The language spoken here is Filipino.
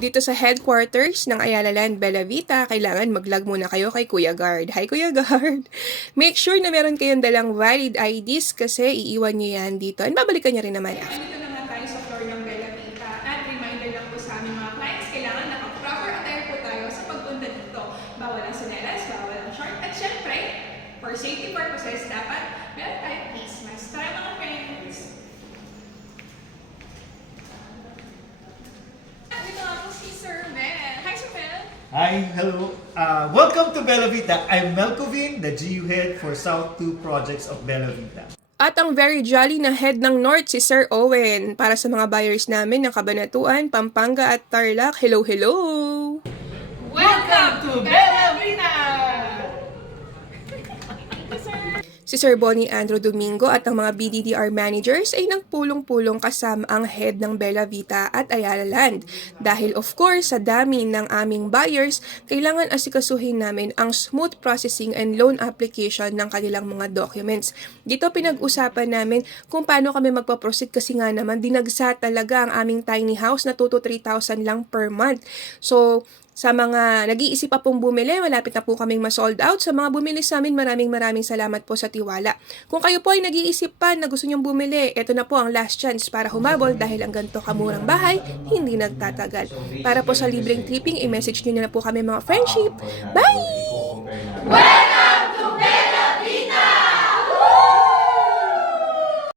Dito sa headquarters ng Ayala Land, Bella Vita, kailangan mag-log muna kayo kay Kuya Guard. Hi Kuya Guard! Make sure na meron kayong dalang valid IDs kasi iiwan nyo yan dito. And babalikan nyo rin naman after. Dito na nga tayo sa floor ng Bella Vita. At reminder lang po sa aming mga clients, kailangan naka-proper attire po tayo sa pagpunta dito. Bawal ang sinelas, bawal ang short. At syempre, for safety purposes, dapat meron tayong face mask. Tara mga friends! Dito nga po si Sir Mel. Hi Sir Mel! Hi, hello. Welcome to Bella Vita. I'm Melcovin, the GU head for South 2 projects of Bella Vita. At ang very jolly na head ng North, si Sir Owen. Para sa mga buyers namin ng Cabanatuan, Pampanga at Tarlac, hello, hello! Welcome to Bella Vita! Si Sir Bonnie Andrew Domingo at ang mga BDDR managers ay nagpulong-pulong kasama ang head ng Bella Vita at Ayala Land. Dahil of course, sa dami ng aming buyers, kailangan asikasuhin namin ang smooth processing and loan application ng kanilang mga documents. Dito pinag-usapan namin kung paano kami magpaproceed kasi nga naman dinagsa talaga ang aming tiny house na 2 to 3,000 lang per month. So, sa mga nag-iisip pa pong bumili, malapit na po kaming ma-sold out. Sa mga bumili sa amin, maraming salamat po sa tiwala. Kung kayo po ay nag-iisip pa na gusto nyong bumili, ito na po ang last chance para humabol dahil ang ganito kamurang bahay, hindi nagtatagal. Para po sa libreng clipping, i-message nyo na po kami mga friendship. Bye!